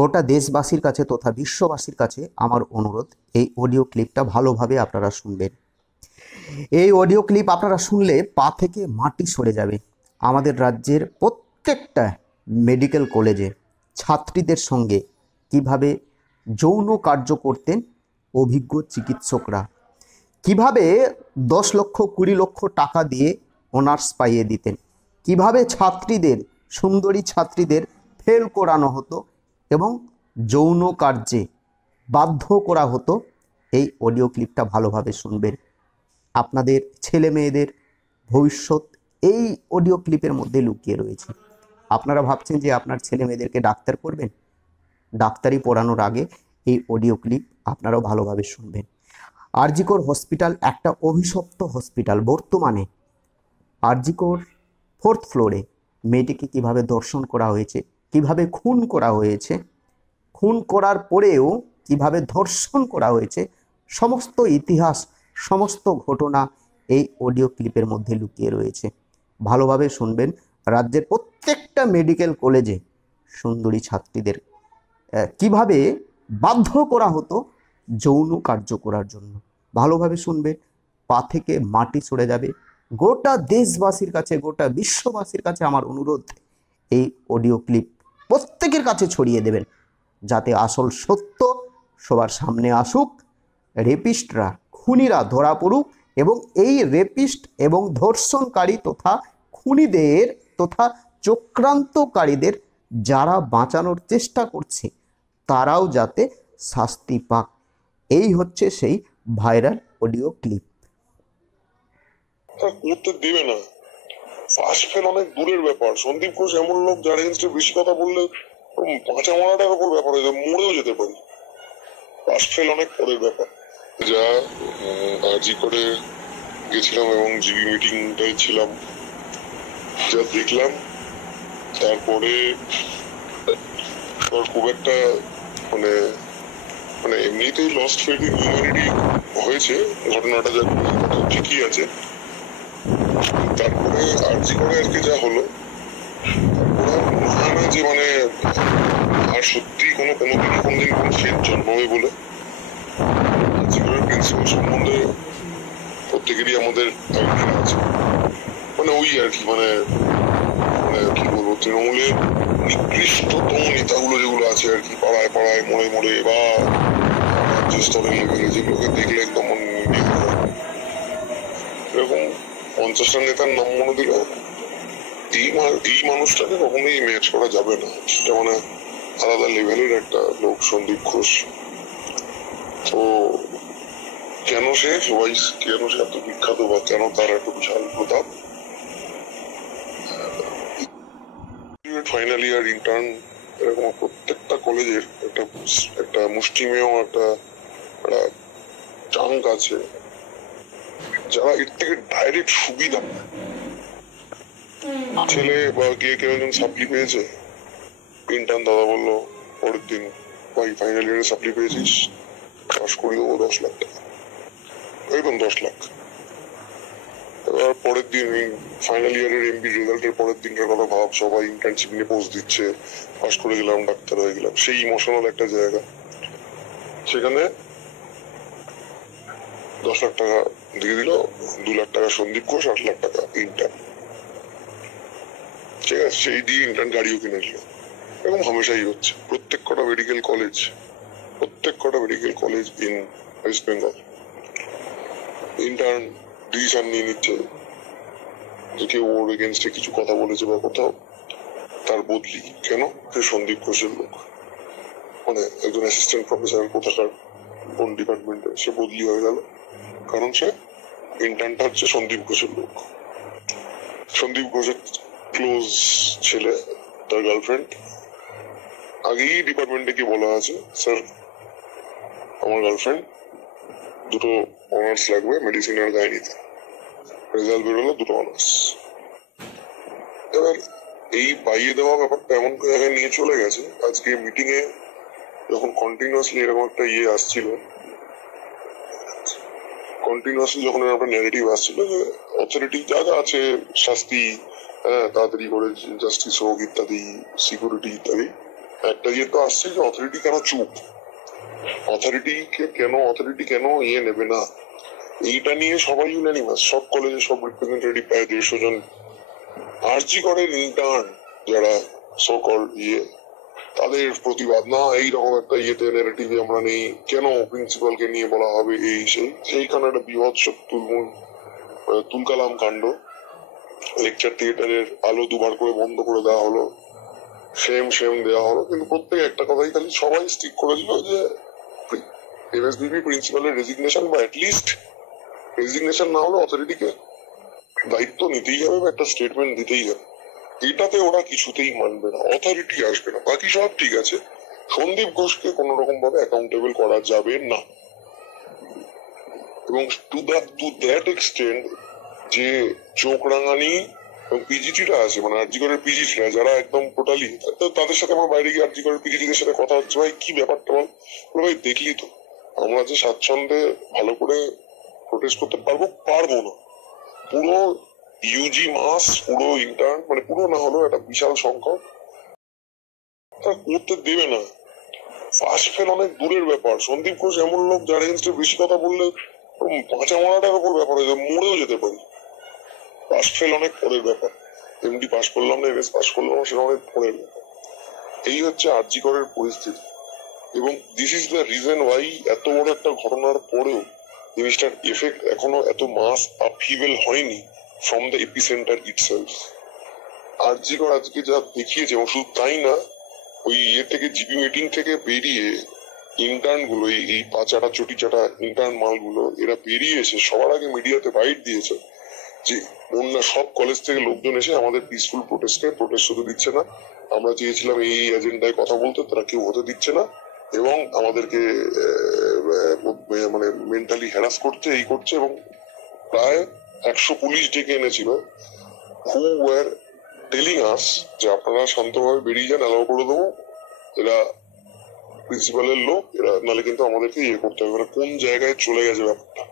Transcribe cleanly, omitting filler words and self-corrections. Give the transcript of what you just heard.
গোটা দেশবাসীর কাছে তথা বিশ্ববাসীর কাছে আমার অনুরোধ, এই অডিও ক্লিপটা ভালোভাবে আপনারা শুনবেন। এই অডিও ক্লিপ আপনারা শুনলে পা থেকে মাটি সরে যাবে। আমাদের রাজ্যের প্রত্যেকটা মেডিকেল কলেজে ছাত্রীদের সঙ্গে কিভাবে যৌন কার্য করতেন অভিজ্ঞ চিকিৎসকরা, কিভাবে 10 লক্ষ 20 লক্ষ টাকা দিয়ে অনার্স পাইয়ে দিতেন, কিভাবে ছাত্রীদের, সুন্দরী ছাত্রীদের ফেল করানো হতো এবং যৌন কার্যে বাধ্য করা হতো। এই অডিও ক্লিপটা ভালোভাবে শুনবেন। আপনাদের ছেলে মেয়েদের ভবিষ্যৎ এই অডিও ক্লিপের মধ্যে লুকিয়ে রয়েছে। আপনারা ভাবছেন যে আপনার ছেলে মেয়েদেরকে ডাক্তার করবেন, ডাক্তারি পড়ানোর আগে এই অডিও ক্লিপ আপনারাও ভালোভাবে শুনবেন। আর.জি. কর হসপিটাল একটা অভিশপ্ত হসপিটাল। বর্তমানে আর.জি. কর 4th ফ্লোরে মেয়েটিকে কিভাবে ধর্ষণ করা হয়েছে, কিভাবে খুন করা হয়েছে, খুন করার পরেও কিভাবে ধর্ষণ করা হয়েছে, সমস্ত ইতিহাস, সমস্ত ঘটনা এই অডিও ক্লিপের মধ্যে লুকিয়ে রয়েছে। ভালোভাবে শুনবেন। রাজ্যের প্রত্যেকটা মেডিকেল কলেজে সুন্দরী ছাত্রীদের কিভাবে বাধ্য করা হতো যৌন কার্য করার জন্য। ভালোভাবে শুনবেন, পা থেকে মাটি সরে যাবে। গোটা দেশবাসীর কাছে, গোটা বিশ্ববাসীর কাছে আমার অনুরোধ, এই অডিও ক্লিপ প্রত্যেকের কাছে ছড়িয়ে দেবেন, যাতে আসল সত্য সবার সামনে আসুক, রেপিস্টরা, খুনিরা ধরা পড়ুক এবং এই রেপিস্ট এবং ধর্ষণকারী তথা খুনিদের তথা চক্রান্তকারীদের যারা বাঁচানোর চেষ্টা করছে তারাও যাতে শাস্তি পাক। এই হচ্ছে সেই ভাইরাল অডিও ক্লিপ। করতে দেবে না, পাশ ফেল অনেক দূরের ব্যাপার। সন্দীপ ঘোষ এমন লোক যার এগেন্স্টে বেশি কথা বললে বাঁচা মারাটার উপর ব্যাপার হয়ে যায়, মরেও যেতে পারি। পাশ ফেল অনেক পরের ব্যাপার। যা আর.জি. করে গেছিলাম এবং জিবি মিটিংটাই ছিলাম, যা দেখলাম তারপরে খুব একটা মানে মানে এমনিতেই লস্ট ফেথ ইন হিউম্যানিটি হয়েছে ঘটনাটা, যা ঠিকই আছে। তারপরে আর.জি. করে আজকে যা হলো, তারপরে মনে হয় না যে মানে আর সত্যি কোনোদিন কোনো ফেথ জন্মাবে বলে। আর.জি. করের প্রিন্সিপাল সম্বন্ধে প্রত্যেকেরই আমাদের আইডিয়া আছে। মানে ওই আর কি, মানে কি বলবো, তৃণমূলের নিকৃষ্টতম নেতাগুলো যেগুলো আছে আর কি, পাড়ায় পাড়ায় মোড়ে মোড়ে বা রাজ্য স্তরের লেভেলে, যেগুলোকে দেখলে একদম এরকম 50টা নেতার নাম মনে দিল, এই মানুষটাকে কখনোই ম্যাচ করা যাবে না। সেটা মানে আলাদা লেভেলের একটা লোক সন্দীপ ঘোষ। তো কেন সে এত বিখ্যাত বা কেন তার এত বিশাল প্রতাপ? ফাইনাল ইয়ার, ইন্টার্ন, এরকম প্রত্যেকটা কলেজের একটা মুষ্টিমেয় একটা চাঙ্ক আছে যারা এর থেকে ডাইরেক্ট সুবিধা পায়। ছেলে বা কেউ একজন সাপ্লি পেয়েছে, ইন্টার্ন দাদা বললো পরের দিন, ভাই ফাইনাল ইয়ারে সাপ্লি পেয়েছিস, পাস করে দেবো 10 লাখ টাকা, এরকম 10 লাখ। এবার পরের দিন ফাইনাল ইয়ারের এমবি রেজাল্টের পরের দিনটার কথা ভাব, সবাই ইন্টার্নশিপ নিয়ে পোস্ট দিচ্ছে, পাস করে গেলাম, ডাক্তার হয়ে গেলাম। সেই ইমোশনাল একটা জায়গা, সেখানে 10 লাখ টাকা দিয়ে দিল, 2 লাখ টাকা সন্দীপ ঘোষ, 8 লাখ টাকা ইন্টার্ন। ঠিক আছে, সেই দিয়ে ইন্টার্ন গাড়িও কিনে দিল। এরকম হামেশাই হচ্ছে প্রত্যেক কটা medical college in West Bengal. Intern decision নিয়ে নিচ্ছে যে কেউ ওর এগেনস্টে কিছু কথা বলেছে বা কোথাও, তার বদলি। কেন? সে সন্দীপ ঘোষের লোক, মানে একজন অ্যাসিস্ট্যান্ট প্রফেসর কোথাকার কোন ডিপার্টমেন্টে, সে বদলি হয়ে গেল কারণ সে ইন্টার্নটা হচ্ছে সন্দীপ ঘোষের লোক। সন্দীপ ঘোষের ক্লোজ ছেলে, তার গার্লফ্রেন্ড আগেই ডিপার্টমেন্টে কি বলা আছে, স্যার আমার গার্লফ্রেন্ড দুটো অনার্স লাগবে মেডিসিন আর গাইনিতে। রেজাল্ট বেরোলো 2টো অনার্স। এবার এই পাইয়ে দেওয়া ব্যাপারটা এমন জায়গায় নিয়ে চলে গেছে, আজকে মিটিং এ যখন কন্টিনিউয়াসলি এরকম একটা আসছিল, যখন একটা ন্যারেটিভ আসছিল যে অথরিটি যা যা আছে, শাস্তি, তাড়াতাড়ি করে জাস্টিস হোক ইত্যাদি, সিকিউরিটি ইত্যাদি, একটা ইয়ে তো আসছে যে অথরিটি কেন চুপ, অথরিটি কেন ইয়ে নেবে না, এইটা নিয়ে সবাই ইউনানিমাস, সব কলেজে সব রিপ্রেজেন্টেটিভ প্রায় 150 জন। আরজি করের ইন্টার্ন যারা সকল ইয়ে, তাদের প্রতিবাদ না এইরকম একটা ইয়েতে ন্যারেটিভে আমরা নেই, কেন প্রিন্সিপালকে নিয়ে বলা হবে এই সেইখানে একটা বীভৎস তুলকালাম কাণ্ড। লেকচার থিয়েটারের আলো দুবার করে বন্ধ করে দেওয়া হলো, সেম দেওয়া হলো, কিন্তু প্রত্যেক একটা কথাই খালি সবাই স্টিক করে দিল যে এমএসবিপি প্রিন্সিপালের রেজিগনেশন, বা অ্যাটলিস্ট রেজিগনেশন না হলে অথরিটিকে দায়িত্ব নিতেই হবে বা একটা স্টেটমেন্ট দিতেই হবে। এটাতে ওরা কিছুতেই মানবে না, অথরিটি আসবে না, বাকি সব ঠিক আছে, সন্দীপ ঘোষকে কোন রকম ভাবে অ্যাকাউন্টেবল করা যাবে না। এবং টু দ্যাট এক্সটেন্ট যে চোখ রাঙানি পিজিটিরা আছে, মানে আরজিকরের পিজিটিরা যারা একদম টোটালি, তাদের সাথে আমার বাইরে গিয়ে আরজিকরের পিজিটিদের সাথে কথা হচ্ছে, ভাই কি ব্যাপারটা বল, ভাই দেখলি তো আমরা যে স্বাচ্ছন্দ্যে ভালো করে প্রোটেস্ট করতে পারবো না, পুরো ইউজি মাস, পুরো ইন্টার্ন, মানে পুরো না হলেও একটা বিশাল সংখ্যক তা করতে দেবে না। পাস ফেল অনেক দূরের ব্যাপার, সন্দীপ ঘোষ এমন লোক যার এগেন্স্টে বেশি কথা বললে বাঁচা মরাটার উপর ব্যাপার হয়ে যাবে, মরেও যেতে পারি। পাস ফেল অনেক পরের ব্যাপার, এমডি পাস করলাম না, এমএস পাস করলাম না, সেটা অনেক পরের ব্যাপার। এই হচ্ছে আরজি করের পরিস্থিতি, এবং this is the reason why এত বড় একটা ঘটনার পরেও জিনিসটার এফেক্ট এখনো এত মাস আপহিভেল হয়নি ফ্রম দ্য এপিসেন্টার ইটসেলফ। আরজি কর আজকে যা দেখিয়েছে, এবং শুধু তাই না, ওই ইয়ে থেকে জিপি মিটিং থেকে বেরিয়ে ইন্টার্ন গুলো, এই পাচাটা চটি চাটা ইন্টার্ন মালগুলো এরা বেরিয়ে এসে সবার আগে মিডিয়াতে বাইট দিয়েছে যে অন্য সব কলেজ থেকে লোকজন এসে আমাদের পিসফুল প্রোটেস্ট শুধু দিচ্ছে না, আমরা চেয়েছিলাম এই এজেন্ডায় কথা বলতে, তারা কেউ হতে দিচ্ছে না, এবং আমাদেরকে মানে মেন্টালি হ্যারাস করছে, এই করছে, এবং প্রায় 100 পুলিশ ডেকে এনেছিল, হু ওয়ার টেলিং আস যে আপনারা শান্তভাবে বেরিয়ে যান, অ্যালাউ করে দেবো, এরা প্রিন্সিপালের লোক, এরা নাহলে কিন্তু আমাদেরকে ইয়ে করতে হবে, কোন জায়গায় চলে গেছে ব্যাপারটা।